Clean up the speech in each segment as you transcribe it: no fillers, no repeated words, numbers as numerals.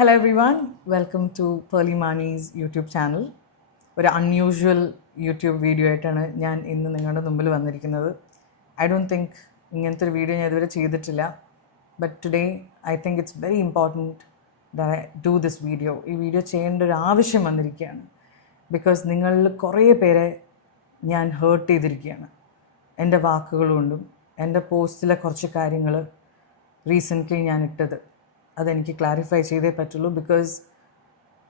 Hello everyone, welcome to Pearly Mani's YouTube channel. ഒരു unusual YouTube video ആയിട്ടാണ് ഞാൻ ഇന്ന് നിങ്ങളുടെ മുമ്പിൽ വന്നിരിക്കുന്നത്. ഐ ഡോണ്ട് തിങ്ക് ഇങ്ങനത്തെ ഒരു വീഡിയോ ഞാൻ ഇതുവരെ ചെയ്തിട്ടില്ല. But today I think it's very important that I do this video. ഈ വീഡിയോ ചെയ്യേണ്ട ഒരു ആവശ്യം വന്നിരിക്കുകയാണ്. ബിക്കോസ് നിങ്ങളിൽ കുറേ പേരെ ഞാൻ ഹേർട്ട് ചെയ്തിരിക്കുകയാണ് എൻ്റെ വാക്കുകൾ കൊണ്ടും. എൻ്റെ പോസ്റ്റിലെ കുറച്ച് കാര്യങ്ങൾ റീസെൻ്റ്ലി ഞാൻ ഇട്ടത് അതെനിക്ക് ക്ലാരിഫൈ ചെയ്തേ പറ്റുള്ളൂ. ബിക്കോസ്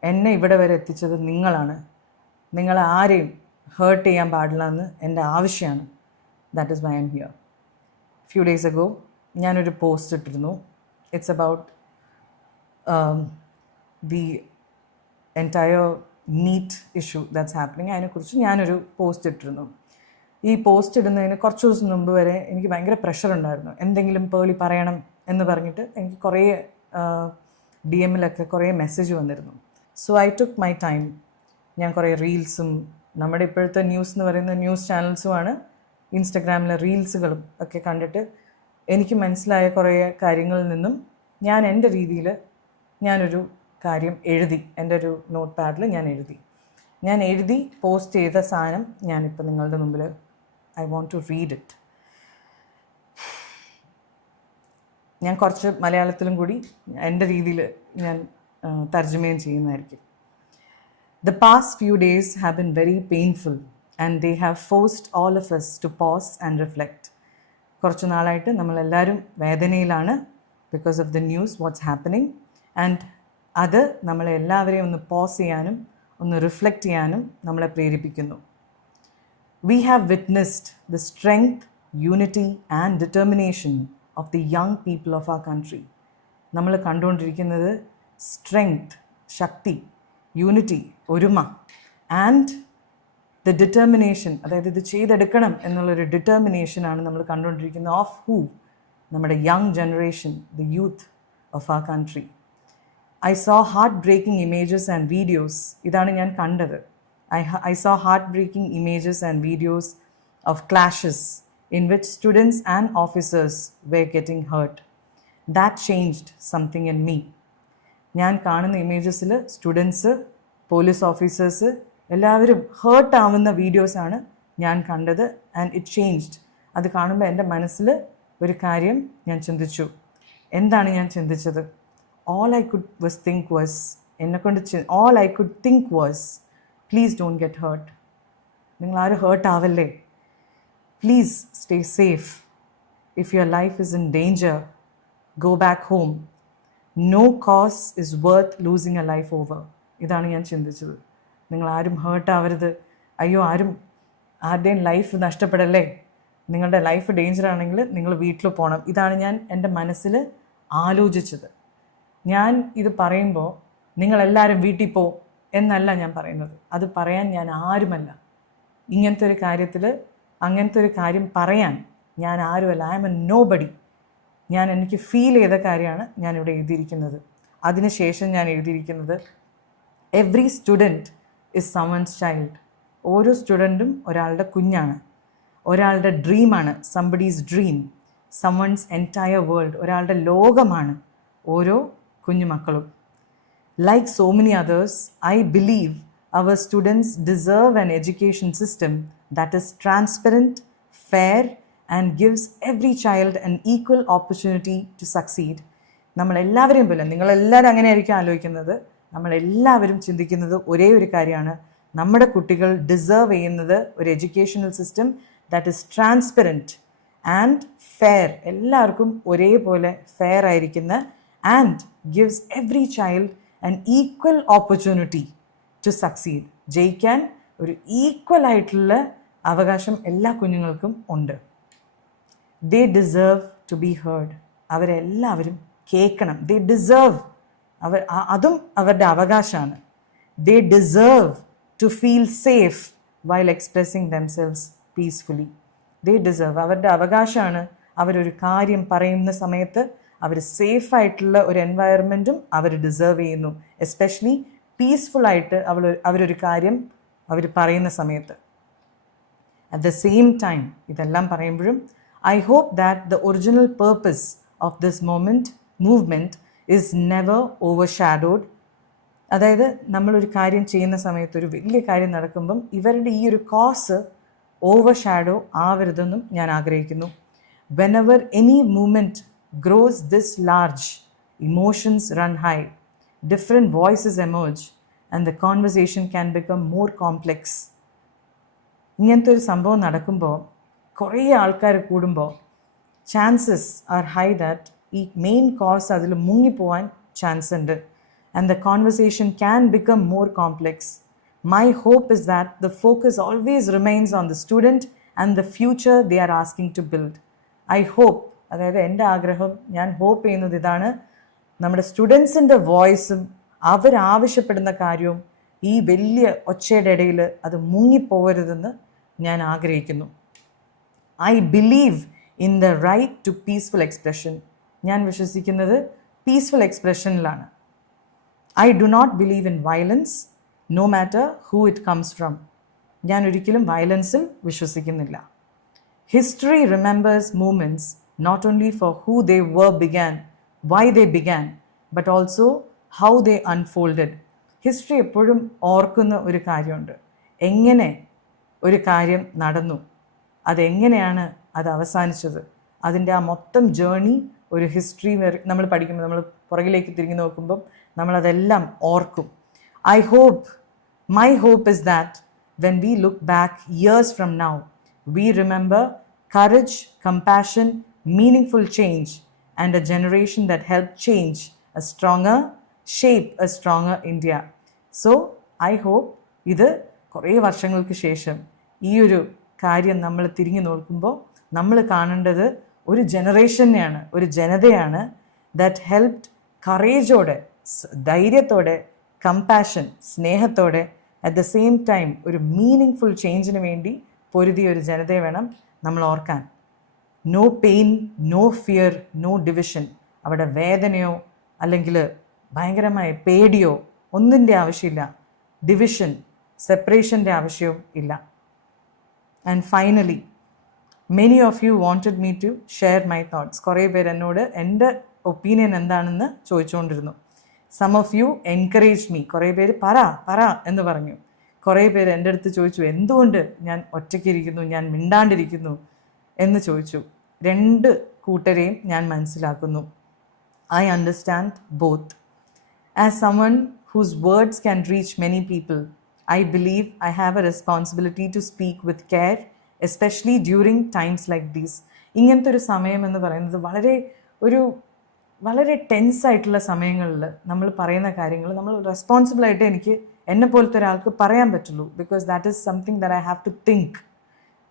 എന്നെ ഇവിടെ വരെ എത്തിച്ചത് നിങ്ങളാണ്. നിങ്ങളെ ആരെയും ഹേർട്ട് ചെയ്യാൻ പാടില്ല എന്ന് എൻ്റെ ആവശ്യമാണ്. That is why I am here. Few days ago ഞാനൊരു പോസ്റ്റ് ഇട്ടിരുന്നു. It's about the entire NEET issue that's happening. അതിനെക്കുറിച്ച് ഞാനൊരു പോസ്റ്റ് ഇട്ടിരുന്നു. ഈ പോസ്റ്റ് ഇടുന്നതിന് കുറച്ച് ദിവസം മുമ്പ് വരെ എനിക്ക് ഭയങ്കര പ്രഷർ ഉണ്ടായിരുന്നു. എന്തെങ്കിലും പേളി പറയണം എന്ന് പറഞ്ഞിട്ട് എനിക്ക് കുറേ ഡി എമ്മിലൊക്കെ കുറേ മെസ്സേജ് വന്നിരുന്നു. So I took my time. ഞാൻ കുറേ റീൽസും, നമ്മുടെ ഇപ്പോഴത്തെ ന്യൂസ് എന്ന് പറയുന്ന ന്യൂസ് ചാനൽസുമാണ്, ഇൻസ്റ്റഗ്രാമിലെ റീൽസുകളും ഒക്കെ കണ്ടിട്ട് എനിക്ക് മനസ്സിലായ കുറേ കാര്യങ്ങളിൽ നിന്നും ഞാൻ എൻ്റെ രീതിയിൽ ഞാനൊരു കാര്യം എഴുതി. എൻ്റെ ഒരു നോട്ട് പാഡിൽ ഞാൻ എഴുതി പോസ്റ്റ് ചെയ്ത സാധനം ഞാനിപ്പോൾ നിങ്ങളുടെ മുമ്പിൽ I want to read it. ഞാൻ കുറച്ച് മലയാളത്തിലും കൂടി എൻ്റെ രീതിയിൽ ഞാൻ തർജ്ജമയും ചെയ്യുന്നതായിരിക്കും. The past few days have been very painful and they have forced all of us to pause and reflect. കുറച്ച് നാളായിട്ട് നമ്മളെല്ലാവരും വേദനയിലാണ് because of the news what's happening. And അത് നമ്മളെ എല്ലാവരെയും ഒന്ന് പോസ് ചെയ്യാനും ഒന്ന് റിഫ്ലക്റ്റ് ചെയ്യാനും നമ്മളെ പ്രേരിപ്പിക്കുന്നു. We have witnessed the strength, unity and determination of the young people of our country. നമ്മൾ കണ്ടുകൊണ്ടിരിക്കുന്നത് സ്ട്രെങ്ത്, ശക്തി, യൂണിറ്റി, ഒരുമ, ആൻഡ് ദ ഡിറ്റർമിനേഷൻ, അതായത് ഇത് ചെയ്തെടുക്കണം എന്നുള്ളൊരു ഡിറ്റർമിനേഷനാണ് നമ്മൾ കണ്ടുകൊണ്ടിരിക്കുന്നത്. Of who? നമ്മുടെ young generation, the youth of our country. I saw heart-breaking images and videos. ഇതാണ് ഞാൻ കണ്ടത്. I saw heart-breaking images and videos of clashes in which students and officers were getting hurt. That changed something in me. ഞാൻ കാണുന്ന ഇമേജസിൽ students, police officers എല്ലാവരും heart ആവുന്ന വീഡിയോസാണ് ഞാൻ കണ്ടത്. And it changed. അത് കാണുമ്പോൾ എൻ്റെ മനസ്സിൽ ഒരു കാര്യം ഞാൻ ചിന്തിച്ചു. എന്താണ് ഞാൻ ചിന്തിച്ചത്? all I could think was please don't get hurt. നിങ്ങൾ ആരും heart ആവല്ലേ. Please stay safe. If your life is in danger, go back home. No cause is worth losing a life over. ഇതാണ് ഞാൻ ചിന്തിച്ചത്. നിങ്ങൾ ആരും ഹേർട്ട് ആവരുത്. അയ്യോ, ആരുടെയും ലൈഫ് നഷ്ടപ്പെടല്ലേ. നിങ്ങളുടെ ലൈഫ് ഡേഞ്ചർ ആണെങ്കിൽ നിങ്ങൾ വീട്ടിൽ പോകണം. ഇതാണ് ഞാൻ എൻ്റെ മനസ്സിൽ ആലോചിച്ചത്. ഞാൻ ഇത് പറയുമ്പോൾ നിങ്ങളെല്ലാവരും വീട്ടിൽ പോ എന്നല്ല ഞാൻ പറയുന്നത്. അത് പറയാൻ ഞാൻ ആരുമല്ല. ഇങ്ങനത്തെ ഒരു കാര്യത്തിൽ അങ്ങനത്തെ ഒരു കാര്യം പറയാൻ ഞാൻ ആരുമല്ല. I M a nobody. എനിക്ക് ഫീൽ ചെയ്ത കാര്യമാണ് ഞാനിവിടെ എഴുതിയിരിക്കുന്നത്. അതിനുശേഷം ഞാൻ എഴുതിയിരിക്കുന്നത് every student is someone's child. ഓരോ സ്റ്റുഡൻറ്റും ഒരാളുടെ കുഞ്ഞാണ്, ഒരാളുടെ ഡ്രീമാണ്. Somebody's dream, someone's entire world. ഒരാളുടെ ലോകമാണ് ഓരോ കുഞ്ഞുമക്കളും. Like so many others, I believe our students deserve an education system that is transparent, fair, and gives every child an equal opportunity to succeed. നമ്മളെല്ലാവരെയും പോലെ, നിങ്ങളെല്ലാവരും അങ്ങനെയായിരിക്കും ആലോചിക്കുന്നത്. നമ്മളെല്ലാവരും ചിന്തിക്കുന്നത് ഒരേ ഒരു കാര്യമാണ്. നമ്മുടെ കുട്ടികൾ ഡിസേർവ് ചെയ്യുന്നത് ഒരു educational system that is transparent and fair. എല്ലാവർക്കും ഒരേപോലെ ഫെയർ ആയിരിക്കുന്ന, and gives every child an equal opportunity to succeed. ജയിക്കാൻ ഒരു ഈക്വൽ ആയിട്ടുള്ള അവകാശം എല്ലാ കുഞ്ഞുങ്ങൾക്കും ഉണ്ട്. They deserve to be heard. അവരെല്ലാവരും കേൾക്കണം. They deserve, അതും അവരുടെ അവകാശമാണ്. They deserve to feel safe while expressing themselves peacefully. They deserve, അവരുടെ അവകാശമാണ്. അവരൊരു കാര്യം പറയുന്ന സമയത്ത് അവർ സേഫായിട്ടുള്ള ഒരു എൻവയറമെൻറ്റും അവർ ഡിസേർവ് ചെയ്യുന്നു. എസ്പെഷ്യലി പീസ്ഫുള്ളായിട്ട് അവരൊരു കാര്യം അവർ പറയുന്ന സമയത്ത്. അറ്റ് ദ സെയിം ടൈം, ഇതെല്ലാം പറയുമ്പോഴും I hope that the original purpose of this movement is never overshadowed. അതായത് നമ്മളൊരു കാര്യം ചെയ്യുന്ന സമയത്ത്, ഒരു വലിയ കാര്യം നടക്കുമ്പം ഇവരുടെ ഈ ഒരു കോസ് ഓവർഷാഡോ ആവരുതെന്നും ഞാൻ ആഗ്രഹിക്കുന്നു. Whenever any movement grows this large, emotions run high, different voices emerge, and the conversation can become more complex. ഇങ്ങനത്തെ ഒരു സംഭവം നടക്കുമ്പോൾ, കുറേ ആൾക്കാർ കൂടുമ്പോൾ, ചാൻസസ് ആർ ഹൈ ദാറ്റ് ഈ മെയിൻ കോസ് അതിൽ മുങ്ങിപ്പോവാൻ ചാൻസ് ഉണ്ട്. And the conversation can become more complex. My hope is that the focus always remains on the student and the future they are asking to build. I hope, അതായത് എൻ്റെ ആഗ്രഹം, ഞാൻ hope ചെയ്യുന്നത് ഇതാണ്, നമ്മുടെ സ്റ്റുഡൻസിൻ്റെ വോയിസും അവരാവശ്യപ്പെടുന്ന കാര്യവും ഈ വലിയ ഒച്ചയുടെ ഇടയിൽ അത് മുങ്ങിപ്പോകരുതെന്ന് ഞാൻ ആഗ്രഹിക്കുന്നു. I believe in the right to peaceful expression. ഞാൻ വിശ്വസിക്കുന്നത് peaceful എക്സ്പ്രഷനിലാണ്. I do not believe in violence, no matter who it comes from. ഞാൻ ഒരിക്കലും വയലൻസിൽ വിശ്വസിക്കുന്നില്ല. History remembers moments not only for who they began, why they began, but also how they unfolded. History എപ്പോഴും ഓർക്കുന്ന ഒരു കാര്യമുണ്ട്, എങ്ങനെ ഒരു കാര്യം നടന്നു, അതെങ്ങനെയാണ് അത് അവസാനിച്ചത്, അതിൻ്റെ ആ മൊത്തം ജേർണി ഒരു ഹിസ്റ്ററി നമ്മൾ പഠിക്കുമ്പോൾ, നമ്മൾ പുറകിലേക്ക് തിരിഞ്ഞു നോക്കുമ്പം നമ്മളതെല്ലാം ഓർക്കും. My hope is that when we look back years from now, we remember courage, compassion, meaningful change, and a generation that helped shape a stronger India. So, I hope ഇത് കുറേ വർഷങ്ങൾക്ക് ശേഷം ഈ ഒരു കാര്യം നമ്മൾ തിരിഞ്ഞു നോക്കുമ്പോൾ നമ്മൾ കാണേണ്ടത് ഒരു ജനറേഷനെയാണ്, ഒരു ജനതയാണ് ദാറ്റ് ഹെൽപ്ഡ് കറേജോടെ, ധൈര്യത്തോടെ, കമ്പാഷൻ, സ്നേഹത്തോടെ, അറ്റ് ദ സെയിം ടൈം ഒരു മീനിങ് ഫുൾ ചേഞ്ചിന് വേണ്ടി പൊരുതിയ ഒരു ജനതയെ വേണം നമ്മൾ ഓർക്കാൻ. No pain, no fear, no division. അവിടെ വേദനയോ അല്ലെങ്കിൽ ഭയങ്കരമായ പേടിയോ ഒന്നിൻ്റെ ആവശ്യമില്ല. ഡിവിഷൻ, സെപ്പറേഷൻ്റെ ആവശ്യവും ഇല്ല. And finally, many of you wanted me to share my thoughts. കുറേ പേര് എന്നോട് എൻ്റെ ഒപ്പീനിയൻ എന്താണെന്ന് ചോദിച്ചുകൊണ്ടിരുന്നു. Some of you encourage me. കുറേ പേര് പറ എന്ന് പറഞ്ഞു. കുറേ പേര് എൻ്റെ അടുത്ത് ചോദിച്ചു എന്തുകൊണ്ട് ഞാൻ ഒറ്റയ്ക്കിരിക്കുന്നു, ഞാൻ മിണ്ടാണ്ടിരിക്കുന്നു എന്ന് ചോദിച്ചു. രണ്ട് കൂട്ടരെയും ഞാൻ മനസ്സിലാക്കുന്നു. I understand both. As someone whose words can reach many people, I believe I have a responsibility to speak with care, especially during times like these. ഇങ്ങനത്തെ ഒരു സമയം എന്ന് പറയുന്നത് വളരെ ടെൻസായിട്ടുള്ള സമയങ്ങളിൽ നമ്മൾ പറയുന്ന കാര്യങ്ങൾ നമ്മൾ റെസ്പോൺസിബിളായിട്ട് എന്നെ പോലത്തെ ഒരാൾക്ക് പറയാൻ പറ്റുള്ളൂ. Because that is something that I have to think.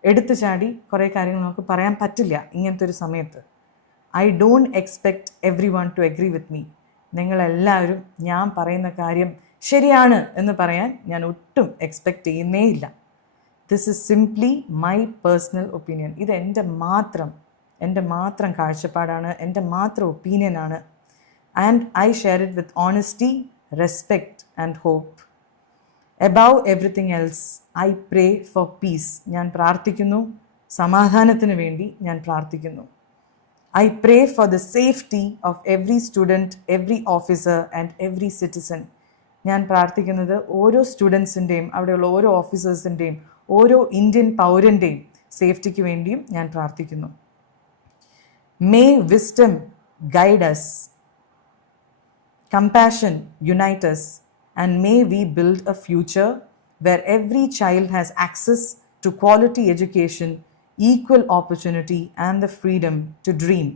എടുത്തു ചാടി കുറേ കാര്യങ്ങൾ നമുക്ക് പറയാൻ പറ്റില്ല ഇങ്ങനത്തെ ഒരു സമയത്ത്. I don't expect every one two agree with me. നിങ്ങളെല്ലാവരും ഞാൻ പറയുന്ന കാര്യം ശരിയാണ് എന്ന് പറയാൻ ഞാൻ ഒട്ടും എക്സ്പെക്റ്റ് ചെയ്യുന്നേ ഇല്ല. This is simply my personal opinion. ഇത് എൻ്റെ മാത്രം കാഴ്ചപ്പാടാണ്, എൻ്റെ മാത്രം ഒപ്പീനിയനാണ്. And I share it with honesty, respect and hope. Above everything else I pray for peace. ഞാൻ പ്രാർത്ഥിക്കുന്നു, സമാധാനത്തിന് വേണ്ടി ഞാൻ പ്രാർത്ഥിക്കുന്നു. I pray for the safety of every student, every officer and every citizen. ഞാൻ പ്രാർത്ഥിക്കുന്നത് ഓരോ സ്റ്റുഡൻസിൻ്റെയും അവിടെയുള്ള ഓരോ ഓഫീസേഴ്സിൻ്റെയും ഓരോ ഇന്ത്യൻ പൗരൻ്റെയും സേഫ്റ്റിക്ക് വേണ്ടിയും ഞാൻ പ്രാർത്ഥിക്കുന്നു. May wisdom guide us, compassion unite us, and may we build a future where every child has access to quality education, equal opportunity and the freedom to dream.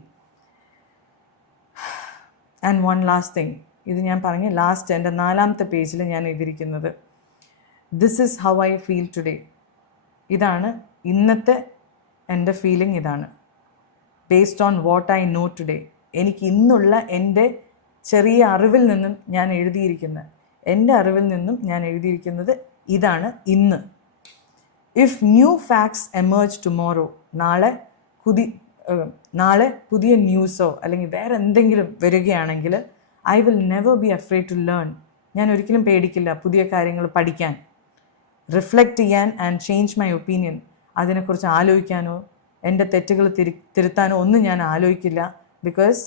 And one last thing, ഇത് ഞാൻ പറഞ്ഞ last എൻ്റെ 4ാമത്തെ പേജിൽ ഞാൻ എഴുതിയിരിക്കുന്നത്, this is how I feel today. ഇതാണ് ഇന്നത്തെ എൻ്റെ ഫീലിംഗ്. ഇതാണ് based on what I know today. എനിക്ക് ഇന്നുള്ള എൻ്റെ ചെറിയ അറിവിൽ നിന്നും ഞാൻ എഴുതിയിരിക്കുന്നത്, എൻ്റെ അറിവിൽ നിന്നും ഞാൻ എഴുതിയിരിക്കുന്നത് ഇതാണ് ഇന്ന്. If new facts emerge tomorrow, നാളെ പുതിയ ന്യൂസോ അല്ലെങ്കിൽ വേറെ എന്തെങ്കിലും വരികയാണെങ്കിൽ, I will never be afraid to learn. ഞാൻ ഒരിക്കലും പേടിക്കില്ല പുതിയ കാര്യങ്ങൾ പഠിക്കാൻ, റിഫ്ലക്റ്റ് ചെയ്യാൻ ആൻഡ് ചേഞ്ച് മൈ ഒപ്പീനിയൻ. അതിനെക്കുറിച്ച് ആലോചിക്കാനോ എൻ്റെ തെറ്റുകൾ തിരുത്താനോ ഒന്നും ഞാൻ ആലോചിക്കില്ല. Because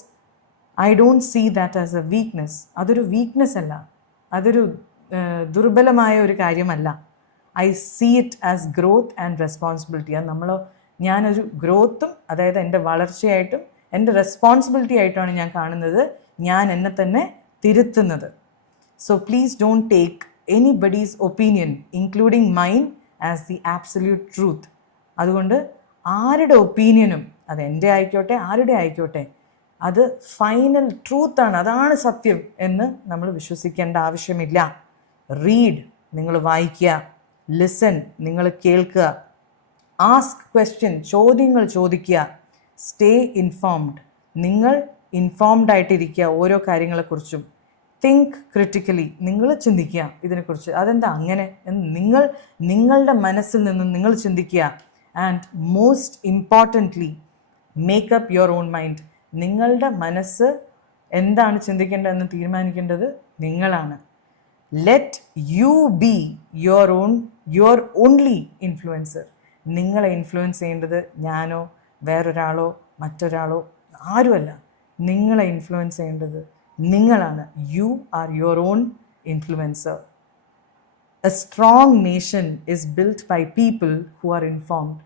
I don't see that as a weakness. അതൊരു വീക്ക്നെസ് അല്ല, അതൊരു ദുർബലമായ ഒരു കാര്യമല്ല. I see it as growth and responsibility. അത് ഞാനൊരു ഗ്രോത്തും, അതായത് എൻ്റെ വളർച്ചയായിട്ടും എൻ്റെ റെസ്പോൺസിബിലിറ്റി ആയിട്ടാണ് ഞാൻ കാണുന്നത്, ഞാൻ എന്നെ തന്നെ തിരുത്തുന്നത്. So please don't take anybody's opinion including mine as the absolute truth. അതുകൊണ്ട് ആരുടെ ഒപ്പീനിയനും, അത് എൻ്റെ ആയിക്കോട്ടെ ആരുടെ ആയിക്കോട്ടെ, അത് ഫൈനൽ ട്രൂത്താണ്, അതാണ് സത്യം എന്ന് നമ്മൾ വിശ്വസിക്കേണ്ട ആവശ്യമില്ല. റീഡ്, നിങ്ങൾ വായിക്കുക. ലിസൺ, നിങ്ങൾ കേൾക്കുക. ആസ്ക് ക്വസ്റ്റ്യൻ, ചോദ്യങ്ങൾ ചോദിക്കുക. സ്റ്റേ ഇൻഫോംഡ്, നിങ്ങൾ ഇൻഫോംഡ് ആയിട്ടിരിക്കുക ഓരോ കാര്യങ്ങളെക്കുറിച്ചും. തിങ്ക് ക്രിട്ടിക്കലി, നിങ്ങൾ ചിന്തിക്കുക ഇതിനെക്കുറിച്ച്, അതെന്താ അങ്ങനെ എന്ന് നിങ്ങളുടെ മനസ്സിൽ നിന്നും നിങ്ങൾ ചിന്തിക്കുക. And most importantly, make up your own mind. നിങ്ങളുടെ മനസ്സ് എന്താണ് ചിന്തിക്കേണ്ടതെന്ന് തീരുമാനിക്കേണ്ടത് നിങ്ങളാണ്. Let you be your only influencer. നിങ്ങളെ ഇൻഫ്ലുവൻസ് ചെയ്യേണ്ടത് ഞാനോ വേറൊരാളോ മറ്റൊരാളോ ആരുമല്ല. നിങ്ങളെ ഇൻഫ്ലുവൻസ് ചെയ്യേണ്ടത് നിങ്ങളാണ്. You are your own influencer. A strong nation is built by people who are informed.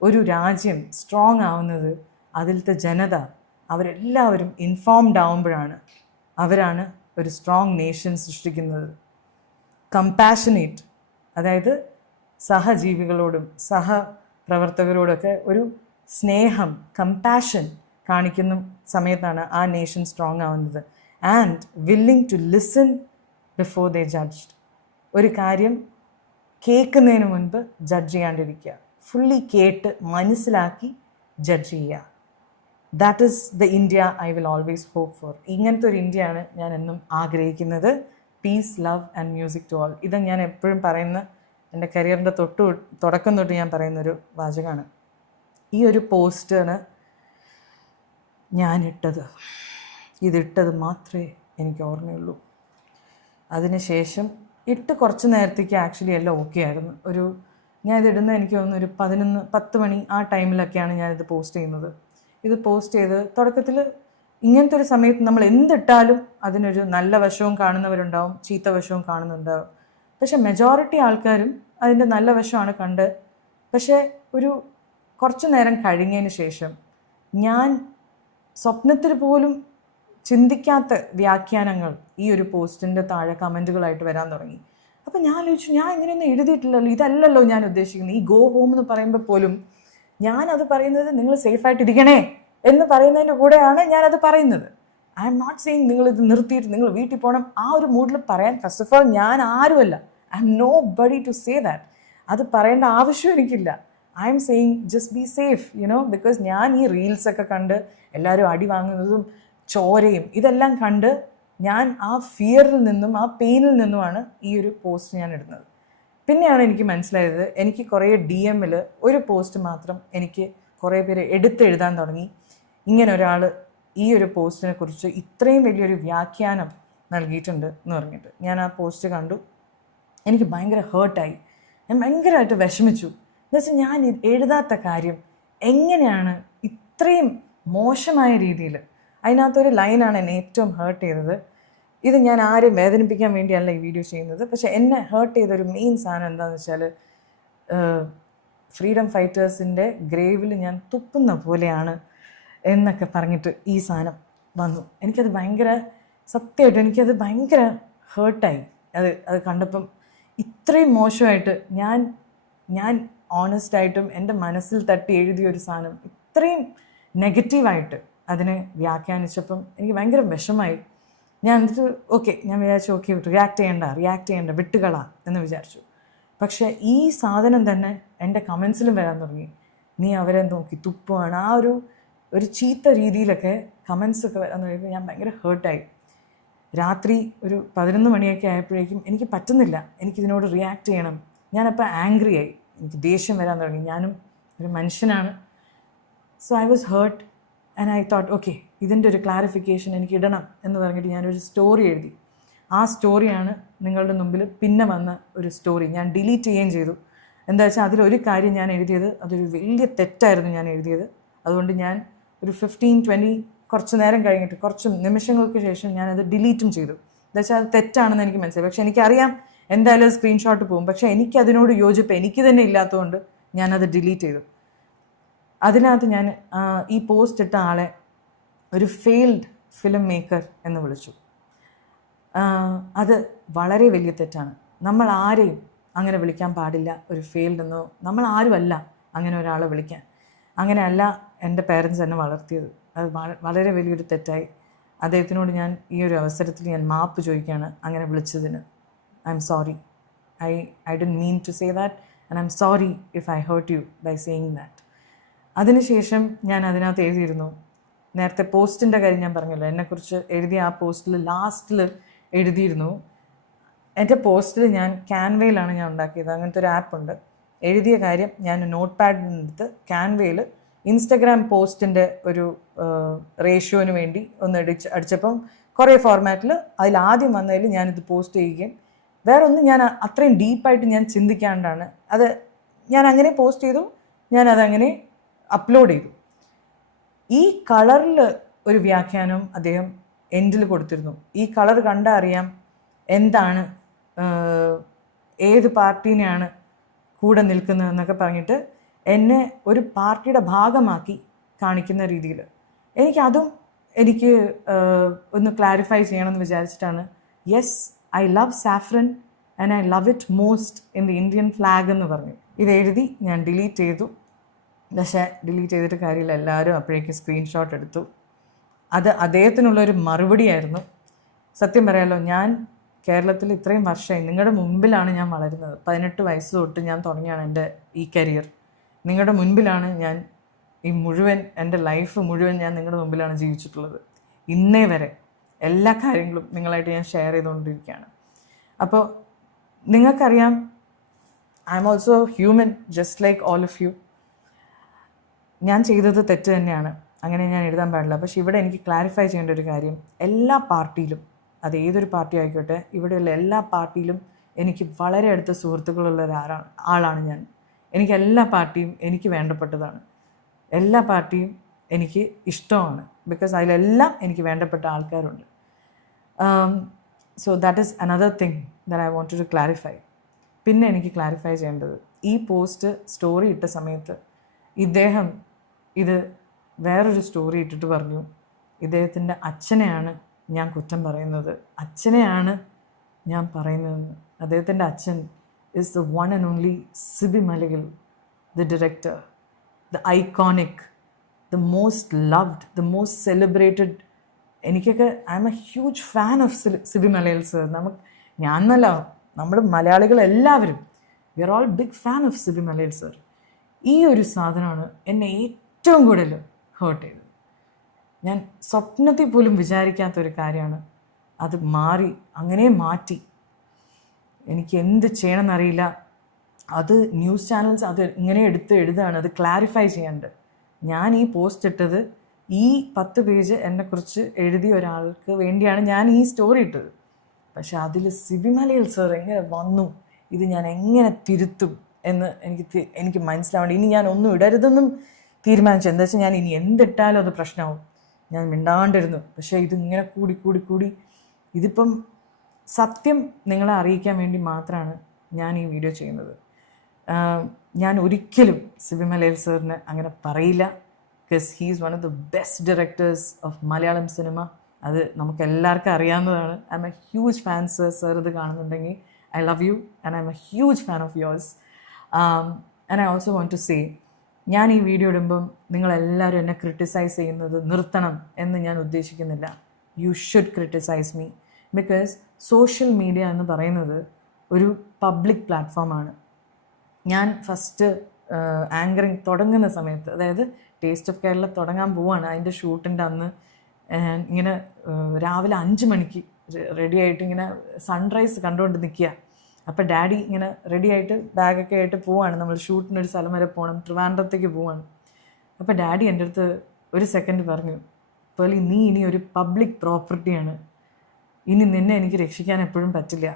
ഒരു രാജ്യം സ്ട്രോങ് ആവുന്നത് അതിലത്തെ ജനത അവരെല്ലാവരും ഇൻഫോംഡ് ആവുമ്പോഴാണ്. അവരാണ് ഒരു സ്ട്രോങ് നേഷൻ സൃഷ്ടിക്കുന്നത്. കമ്പാഷനേറ്റ്, അതായത് സഹജീവികളോടും സഹപ്രവർത്തകരോടൊക്കെ ഒരു സ്നേഹം, കമ്പാഷൻ കാണിക്കുന്ന സമയത്താണ് ആ നേഷൻ സ്ട്രോങ് ആവുന്നത്. And willing to listen before they judged. ഒരു കാര്യം കേൾക്കുന്നതിന് മുൻപ് ജഡ്ജ് ചെയ്യാണ്ടിരിക്കുക. ഫുള്ളി കേട്ട് മനസ്സിലാക്കി ജഡ്ജ് ചെയ്യുക. That is the India I will always hope for. ഇങ്ങനത്തെ ഒരു ഇന്ത്യയാണ് ഞാൻ എന്നും ആഗ്രഹിക്കുന്നത്. Peace, love and music to all. ഇത് ഞാൻ എപ്പോഴും പറയുന്ന, എൻ്റെ കരിയറിൻ്റെ തുടക്കം തൊട്ട് ഞാൻ പറയുന്നൊരു വാചകമാണ്. ഈ ഒരു പോസ്റ്റാണ് ഞാനിട്ടത്. ഇതിട്ടത് മാത്രമേ എനിക്ക് ഓർമ്മയുള്ളൂ. അതിനുശേഷം ഇട്ട് കുറച്ച് നേരത്തേക്ക് ആക്ച്വലി എല്ലാം ഓക്കെ ആയിരുന്നു. ഞാനിതിടുന്നത് എനിക്ക് തോന്നുന്നു ഒരു 10 മണി ആ ടൈമിലൊക്കെയാണ് ഞാനിത് പോസ്റ്റ് ചെയ്യുന്നത്. ഇത് പോസ്റ്റ് ചെയ്ത് തുടക്കത്തിൽ ഇങ്ങനത്തെ ഒരു സമയത്ത് നമ്മൾ എന്തിട്ടാലും അതിനൊരു നല്ല വശവും കാണുന്നവരുണ്ടാവും, ചീത്ത വശവും കാണുന്നുണ്ടാവും. പക്ഷെ മെജോറിറ്റി ആൾക്കാരും അതിൻ്റെ നല്ല വശമാണ് കണ്ട്. പക്ഷേ ഒരു കുറച്ച് നേരം കഴിഞ്ഞതിന് ശേഷം ഞാൻ സ്വപ്നത്തിൽ പോലും ചിന്തിക്കാത്ത വ്യാഖ്യാനങ്ങൾ ഈ ഒരു പോസ്റ്റിൻ്റെ താഴെ കമൻറ്റുകളായിട്ട് വരാൻ തുടങ്ങി. അപ്പം ഞാൻ ആലോചിച്ചു, ഞാൻ ഇങ്ങനെയൊന്നും എഴുതിയിട്ടില്ലല്ലോ, ഇതല്ലല്ലോ ഞാൻ ഉദ്ദേശിക്കുന്നത്. ഈ ഗോ ഹോം എന്ന് പറയുമ്പോൾ പോലും ഞാനത് പറയുന്നത് നിങ്ങൾ സേഫായിട്ടിരിക്കണേ എന്ന് പറയുന്നതിൻ്റെ കൂടെയാണ് ഞാനത് പറയുന്നത്. ഐ എം നോട്ട് സെയിങ് നിങ്ങളിത് നിർത്തിയിട്ട് നിങ്ങൾ വീട്ടിൽ പോകണം ആ ഒരു മൂഡിൽ പറയാൻ. ഫസ്റ്റ് ഓഫ് ഓൾ ഞാൻ ആരുമല്ല, I am nobody to say that. അത് പറയേണ്ട ആവശ്യം എനിക്കില്ല. I am saying just be safe, because ഞാൻ ഈ റീൽസൊക്കെ കണ്ട് എല്ലാവരും അടി വാങ്ങുന്നതും ചോരയും ഇതെല്ലാം കണ്ട് ഞാൻ ആ ഫിയറിൽ നിന്നും ആ പെയിനിൽ നിന്നുമാണ് ഈ ഒരു പോസ്റ്റ് ഞാൻ ഇടുന്നത്. പിന്നെയാണ് എനിക്ക് മനസ്സിലായത്, എനിക്ക് കുറേ DM-ൽ ഒരു പോസ്റ്റ് മാത്രം എനിക്ക് കുറേ പേര് എടുത്തെഴുതാൻ തുടങ്ങി. ഇങ്ങനെ ഒരാൾ ഈ ഒരു പോസ്റ്റിനെ കുറിച്ച് ഇത്രയും വലിയൊരു വ്യാഖ്യാനം നൽകിയിട്ടുണ്ട് എന്ന് പറഞ്ഞിട്ട്. ഞാൻ ആ പോസ്റ്റ് കണ്ടു, എനിക്ക് ഭയങ്കര ഹേർട്ടായി. ഞാൻ ഭയങ്കരമായിട്ട് വിഷമിച്ചു. എന്നുവെച്ചാൽ ഞാൻ എഴുതാത്ത കാര്യം എങ്ങനെയാണ് ഇത്രയും മോശമായ രീതിയിൽ. അതിനകത്തൊരു ലൈനാണ് എന്നെ ഏറ്റവും ഹേർട്ട് ചെയ്തത്. ഇത് ഞാൻ ആരും വേദനിപ്പിക്കാൻ വേണ്ടിയല്ല ഈ വീഡിയോ ചെയ്യുന്നത്, പക്ഷെ എന്നെ ഹേർട്ട് ചെയ്തൊരു മെയിൻ സാധനം എന്താണെന്ന് വെച്ചാൽ, ഫ്രീഡം ഫൈറ്റേഴ്സിൻ്റെ ഗ്രേവിൽ ഞാൻ തുപ്പുന്ന പോലെയാണ് എന്നൊക്കെ പറഞ്ഞിട്ട് ഈ സാധനം വന്നു. എനിക്കത് ഭയങ്കര, സത്യമായിട്ട് എനിക്കത് ഭയങ്കര ഹേർട്ടായി. അത് കണ്ടപ്പം ഇത്രയും മോശമായിട്ട് ഞാൻ ഓണസ്റ്റായിട്ടും എൻ്റെ മനസ്സിൽ തട്ടി എഴുതിയൊരു സാധനം ഇത്രയും നെഗറ്റീവായിട്ട് അതിനെ വ്യാഖ്യാനിച്ചപ്പം എനിക്ക് ഭയങ്കര വിഷമായി. ഞാൻ എന്നിട്ട് ഞാൻ വിചാരിച്ചു റിയാക്ട് ചെയ്യണ്ട വിട്ടുകളാ എന്ന് വിചാരിച്ചു. പക്ഷേ ഈ സാധനം തന്നെ എൻ്റെ കമൻസിലും വരാൻ തുടങ്ങി. നീ അവരെ നോക്കി തുപ്പുവാണ്, ആ ഒരു ചീത്ത രീതിയിലൊക്കെ കമൻസൊക്കെ വരാൻ തുടങ്ങിയപ്പോൾ ഞാൻ ഭയങ്കര ഹേർട്ടായി. രാത്രി ഒരു 11 മണിയൊക്കെ ആയപ്പോഴേക്കും എനിക്ക് പറ്റുന്നില്ല, എനിക്കിതിനോട് റിയാക്ട് ചെയ്യണം. ഞാനപ്പോൾ ആംഗ്രി ആയി, എനിക്ക് ദേഷ്യം വരാൻ തുടങ്ങി. ഞാനും ഒരു മനുഷ്യനാണ്. So I was hurt and I thought ഇതിൻ്റെ ഒരു ക്ലാരിഫിക്കേഷൻ എനിക്ക് ഇടണം എന്ന് പറഞ്ഞിട്ട് ഞാനൊരു സ്റ്റോറി എഴുതി. ആ സ്റ്റോറിയാണ് നിങ്ങളുടെ മുമ്പിൽ പിന്നെ വന്ന ഒരു സ്റ്റോറി. ഞാൻ ഡിലീറ്റ് ചെയ്യുകയും ചെയ്തു. എന്താ വെച്ചാൽ അതിലൊരു കാര്യം ഞാൻ എഴുതിയത് അതൊരു വലിയ തെറ്റായിരുന്നു ഞാൻ എഴുതിയത്. അതുകൊണ്ട് ഞാൻ ഒരു 15-20 കുറച്ച് നേരം കഴിഞ്ഞിട്ട് കുറച്ച് നിമിഷങ്ങൾക്ക് ശേഷം ഞാനത് ഡിലീറ്റും ചെയ്തു. എന്താ വെച്ചാൽ അത് തെറ്റാണെന്ന് എനിക്ക് മനസ്സിലായി. പക്ഷെ എനിക്കറിയാം എന്തായാലും സ്ക്രീൻഷോട്ട് പോകും. പക്ഷെ എനിക്കതിനോട് യോജിപ്പ് എനിക്ക് തന്നെ ഇല്ലാത്തതുകൊണ്ട് ഞാനത് ഡിലീറ്റ് ചെയ്തു. അതിനകത്ത് ഞാൻ ഈ പോസ്റ്റ് ഇട്ട ആളെ ഒരു ഫെയിൽഡ് ഫിലിം മേക്കർ എന്ന് വിളിച്ചു. അത് വളരെ വലിയ തെറ്റാണ്. നമ്മൾ ആരെയും അങ്ങനെ വിളിക്കാൻ പാടില്ല. ഒരു ഫെയിൽഡ് എന്നോ നമ്മൾ ആരുമല്ല അങ്ങനെ ഒരാളെ വിളിക്കാൻ. അങ്ങനെയല്ല എൻ്റെ പേരൻസ് എന്നെ വളർത്തിയത്. അത് വളരെ വലിയൊരു തെറ്റായി. അദ്ദേഹത്തിനോട് ഞാൻ ഈ ഒരു അവസരത്തിൽ ഞാൻ മാപ്പ് ചോദിക്കുകയാണ് അങ്ങനെ വിളിച്ചതിന്. I M sorry. I didn't mean to say that and I M sorry if I hurt you by saying that. അതിനുശേഷം ഞാൻ അതിനകത്ത് എഴുതിയിരുന്നു, നേരത്തെ പോസ്റ്റിൻ്റെ കാര്യം ഞാൻ പറഞ്ഞല്ലോ, എന്നെക്കുറിച്ച് എഴുതിയ ആ പോസ്റ്റിൽ ലാസ്റ്റിൽ എഴുതിയിരുന്നു. എൻ്റെ പോസ്റ്റിൽ ഞാൻ ക്യാൻവയിലാണ് ഞാൻ ഉണ്ടാക്കിയത്. അങ്ങനത്തെ ഒരു ആപ്പുണ്ട്. എഴുതിയ കാര്യം ഞാൻ നോട്ട് പാഡിനെടുത്ത് ക്യാൻവയിൽ ഇൻസ്റ്റഗ്രാം പോസ്റ്റിൻ്റെ ഒരു റേഷ്യോന് വേണ്ടി ഒന്ന് അടിച്ചപ്പം കുറേ ഫോർമാറ്റിൽ അതിലാദ്യം വന്നതിൽ ഞാനിത് പോസ്റ്റ് ചെയ്യുകയും വേറെ ഒന്നും ഞാൻ അത്രയും ഡീപ്പായിട്ട് ഞാൻ ചിന്തിക്കാണ്ടാണ് അത് ഞാൻ അങ്ങനെ പോസ്റ്റ് ചെയ്തു. ഞാനതങ്ങനെ അപ്ലോഡ് ചെയ്തു. ഈ കളറിൽ ഒരു വ്യാഖ്യാനം അദ്ദേഹം എൻഡിൽ കൊടുത്തിരുന്നു. ഈ കളർ കണ്ടാൽ അറിയാം എന്താണ്, ഏത് പാർട്ടീനെയാണ് കൂടെ നിൽക്കുന്നതെന്നൊക്കെ പറഞ്ഞിട്ട് എന്നെ ഒരു പാർട്ടിയുടെ ഭാഗമാക്കി കാണിക്കുന്ന രീതിയിൽ എനിക്ക് ഒന്ന് ക്ലാരിഫൈ ചെയ്യണമെന്ന് വിചാരിച്ചിട്ടാണ്. Yes, I love saffron and I love it most in the Indian flag എന്ന് പറഞ്ഞു. ഇത് എഴുതി ഞാൻ ഡിലീറ്റ് ചെയ്തു. പക്ഷേ ഡിലീറ്റ് ചെയ്തിട്ട് കാര്യമില്ല, എല്ലാവരും അപ്പോഴേക്കും സ്ക്രീൻഷോട്ട് എടുത്തു. അത് അദ്ദേഹത്തിനുള്ളൊരു മറുപടിയായിരുന്നു. സത്യം പറയാമല്ലോ, ഞാൻ കേരളത്തിൽ ഇത്രയും വർഷമായി നിങ്ങളുടെ മുമ്പിലാണ് ഞാൻ വളരുന്നത്. 18 വയസ്സ് തൊട്ട് ഞാൻ തുടങ്ങിയാണ് എൻ്റെ ഈ കരിയർ. നിങ്ങളുടെ മുൻപിലാണ് ഞാൻ ഈ മുഴുവൻ എൻ്റെ ലൈഫ് മുഴുവൻ ഞാൻ നിങ്ങളുടെ മുമ്പിലാണ് ജീവിച്ചിട്ടുള്ളത്. ഇന്നേ വരെ എല്ലാ കാര്യങ്ങളും നിങ്ങളായിട്ട് ഞാൻ ഷെയർ ചെയ്തുകൊണ്ടിരിക്കുകയാണ്. അപ്പോൾ നിങ്ങൾക്കറിയാം, I am also human just like all of you. ഞാൻ ചെയ്തത് തെറ്റ് തന്നെയാണ്, അങ്ങനെ ഞാൻ എഴുതാൻ പാടില്ല. പക്ഷെ ഇവിടെ എനിക്ക് ക്ലാരിഫൈ ചെയ്യേണ്ട ഒരു കാര്യം, എല്ലാ പാർട്ടിയിലും, അത് ഏതൊരു പാർട്ടി ആയിക്കോട്ടെ, ഇവിടെയുള്ള എല്ലാ പാർട്ടിയിലും എനിക്ക് വളരെ അടുത്ത സുഹൃത്തുക്കളുള്ള ആളാണ് ഞാൻ. എനിക്ക് എല്ലാ പാർട്ടിയും എനിക്ക് വേണ്ടപ്പെട്ടതാണ്. എല്ലാ പാർട്ടിയും എനിക്ക് ഇഷ്ടമാണ്. ബിക്കോസ് അതിലെല്ലാം എനിക്ക് വേണ്ടപ്പെട്ട ആൾക്കാരുണ്ട്. So that is another thing that I want to clarify. പിന്നെ എനിക്ക് ക്ലാരിഫൈ ചെയ്യേണ്ടത്, ഈ പോസ്റ്റ് സ്റ്റോറി ഇട്ട സമയത്ത് ഇദ്ദേഹം ഇത് വേറൊരു സ്റ്റോറി ഇട്ടിട്ട് പറഞ്ഞു, ഇദ്ദേഹത്തിൻ്റെ അച്ഛനെയാണ് ഞാൻ കുറ്റം പറയുന്നത്, അച്ഛനെയാണ് ഞാൻ പറയുന്നതെന്ന്. അദ്ദേഹത്തിൻ്റെ അച്ഛൻ is the one and only Sibi Maligal, the director, the iconic, the most loved, the most celebrated. എനിക്കൊക്കെ I M a huge fan of Sibi Malayil sir. ഞാനല്ല, നമ്മൾ മലയാളികൾ എല്ലാവരും we are all big fan of Sibi Malayil sir. ഈ ഒരു സാധനമാണ് എന്നെ ഏറ്റവും കൂടുതൽ ഹേർട്ട് ചെയ്തത്. ഞാൻ സ്വപ്നത്തിൽ പോലും വിചാരിക്കാത്തൊരു കാര്യമാണ്. അത് അങ്ങനെ മാറ്റി. എനിക്ക് എന്ത് ചെയ്യണമെന്നറിയില്ല. അത് ന്യൂസ് ചാനൽസ് അത് ഇങ്ങനെ എഴുതുകയാണ്, അത് ക്ലാരിഫൈ ചെയ്യാണ്ട്. ഞാൻ ഈ പോസ്റ്റ് ഇട്ടത്, ഈ 10 പേജ് എന്നെക്കുറിച്ച് എഴുതിയ ഒരാൾക്ക് വേണ്ടിയാണ് ഞാൻ ഈ സ്റ്റോറി ഇട്ടത്. പക്ഷെ അതിൽ സിബി മലയാൽ സർ എങ്ങനെ വന്നു, ഇത് ഞാൻ എങ്ങനെ തിരുത്തും എന്ന് എനിക്ക് മനസ്സിലാവേണ്ട. ഇനി ഞാൻ ഒന്നും ഇടരുതെന്നും തീരുമാനിച്ചു. എന്താ വെച്ചാൽ ഞാൻ ഇനി എന്തിട്ടാലും അത് പ്രശ്നമാവും. ഞാൻ മിണ്ടാണ്ടിരുന്നു. പക്ഷേ ഇതിങ്ങനെ കൂടി ഇതിപ്പം സത്യം നിങ്ങളെ അറിയിക്കാൻ വേണ്ടി മാത്രമാണ് ഞാൻ ഈ വീഡിയോ ചെയ്യുന്നത്. ഞാൻ ഒരിക്കലും സിബി മലയാൽ സാറിന് അങ്ങനെ പറയില്ല. Because he is one of the best directors of Malayalam cinema. അത് നമുക്ക് എല്ലാവർക്കും അറിയാവുന്നതാണ്. I M a huge fan sir. Sir ഇത് കാണുന്നുണ്ടെങ്കിൽ I love you and I M a huge fan of yours. And I also want to say, ഞാൻ ഈ video ഇടുമ്പം നിങ്ങളെല്ലാവരും എന്നെ ക്രിട്ടിസൈസ് ചെയ്യുന്നത് നിർത്തണം എന്ന് ഞാൻ ഉദ്ദേശിക്കുന്നില്ല. You should criticise me. Because social media എന്ന് പറയുന്നത് ഒരു പബ്ലിക് പ്ലാറ്റ്ഫോമാണ്. ഞാൻ ഫസ്റ്റ് ആങ്കറിങ് തുടങ്ങുന്ന സമയത്ത്, അതായത് ടേസ്റ്റ് ഓഫ് കേരള തുടങ്ങാൻ പോവാണ്, അതിൻ്റെ ഷൂട്ടിൻ്റെ അന്ന് ഇങ്ങനെ രാവിലെ 5 മണിക്ക് റെഡിയായിട്ട് ഇങ്ങനെ സൺറൈസ് കണ്ടുകൊണ്ട് നിൽക്കുക. അപ്പോൾ ഡാഡി ഇങ്ങനെ റെഡിയായിട്ട് ബാഗൊക്കെ ആയിട്ട് പോവാണ്. നമ്മൾ ഷൂട്ടിനൊരു സ്ഥലം വരെ പോകണം, ട്രിവാൻഡ്രത്തേക്ക് പോവാണ്. അപ്പോൾ ഡാഡി എൻ്റെ അടുത്ത് ഒരു സെക്കൻഡ് പറഞ്ഞു, പേർലി നീ ഇനി ഒരു പബ്ലിക് പ്രോപ്പർട്ടിയാണ്, ഇനി നിന്നെ എനിക്ക് രക്ഷിക്കാൻ എപ്പോഴും പറ്റില്ല.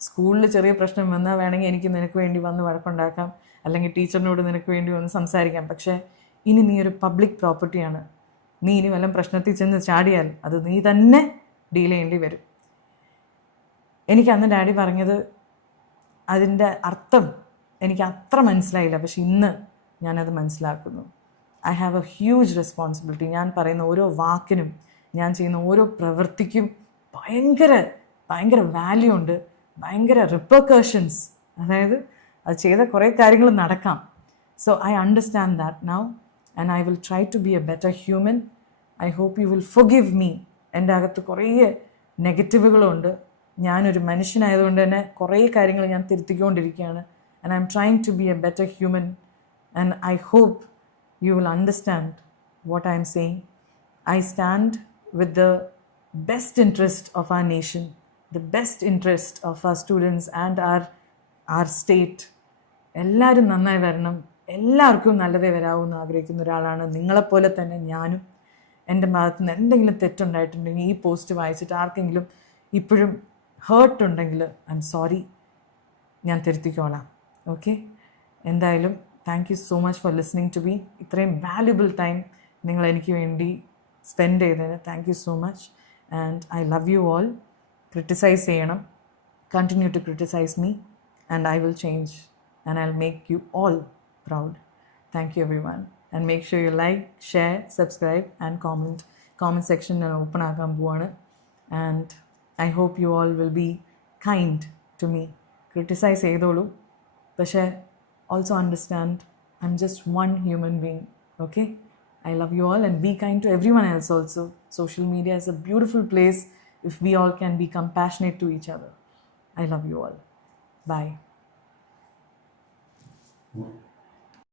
സ്കൂളിൽ ചെറിയ പ്രശ്നം വന്നാൽ വേണമെങ്കിൽ എനിക്ക് നിനക്ക് വേണ്ടി വന്ന് വഴക്കുണ്ടാക്കാം, അല്ലെങ്കിൽ ടീച്ചറിനോട് നിനക്ക് വേണ്ടി വന്ന് സംസാരിക്കാം. പക്ഷേ ഇനി നീ ഒരു പബ്ലിക് പ്രോപ്പർട്ടിയാണ്. നീ ഇനി വല്ലതും പ്രശ്നത്തിൽ ചെന്ന് ചാടിയാൽ അത് നീ തന്നെ ഡീൽ ചെയ്യേണ്ടി വരും. എനിക്ക് അന്ന് ഡാഡി പറഞ്ഞത് അതിൻ്റെ അർത്ഥം എനിക്ക് അത്ര മനസ്സിലായില്ല, പക്ഷെ ഇന്ന് ഞാനത് മനസ്സിലാക്കുന്നു. I have A huge responsibility. ഞാൻ പറയുന്ന ഓരോ വാക്കിനും ഞാൻ ചെയ്യുന്ന ഓരോ പ്രവൃത്തിക്കും ഭയങ്കര വാല്യൂ ഉണ്ട്, ഭയങ്കര റിപ്പർക്കഷൻസ്. അതായത് അത് ചെയ്ത കുറേ കാര്യങ്ങൾ നടക്കാം. So I understand that now and I will try to be a better human. I hope you will forgive me. എൻ്റെ അകത്ത് കുറേ നെഗറ്റീവുകളുണ്ട്. ഞാനൊരു മനുഷ്യനായതുകൊണ്ട് തന്നെ കുറേ കാര്യങ്ങൾ ഞാൻ തിരുത്തിക്കൊണ്ടിരിക്കുകയാണ്. And I M trying to be a better human and I hope you will understand what I am saying. I stand with the best interest of our nation, the best interest of our students and our state. എല്ലാവരും നന്നായി വരണം, എല്ലാവർക്കും നല്ലതേ വരാവൂന്ന് ആഗ്രഹിക്കുന്ന ഒരാളാണ്. നിങ്ങളെപ്പോലെ തന്നെ ഞാനും. എൻ്റെ ഭാഗത്തു നിന്ന് എന്തെങ്കിലും തെറ്റുണ്ടായിട്ടുണ്ടെങ്കിൽ ഈ പോസ്റ്റ് വായിച്ചിട്ട് ആർക്കെങ്കിലും ഇപ്പോഴും ഹേർട്ട് ഉണ്ടെങ്കിൽ ഐ എം സോറി, ഞാൻ തിരുത്തിക്കോളാം. ഓക്കെ, എന്തായാലും thank you so much for listening to me. ഇത്രയും വാല്യുബിൾ ടൈം നിങ്ങൾ എനിക്ക് വേണ്ടി സ്പെൻഡ് ചെയ്തതിന് thank you so much. And I love you all. Criticise ചെയ്യണം, continue to criticise me and I will change and I will make you all proud. Thank you everyone. And make sure you like, share, subscribe and comment section ഞാൻ open ആക്കാൻ പോവാണ്. And I hope U all will be kind to me. Criticise ചെയ്തോളൂ, പക്ഷേ also understand I'm just one human being. Okay, I love you all and be kind to everyone else also. Social media is a beautiful place if we all can be compassionate to each other. I love you all. Bye.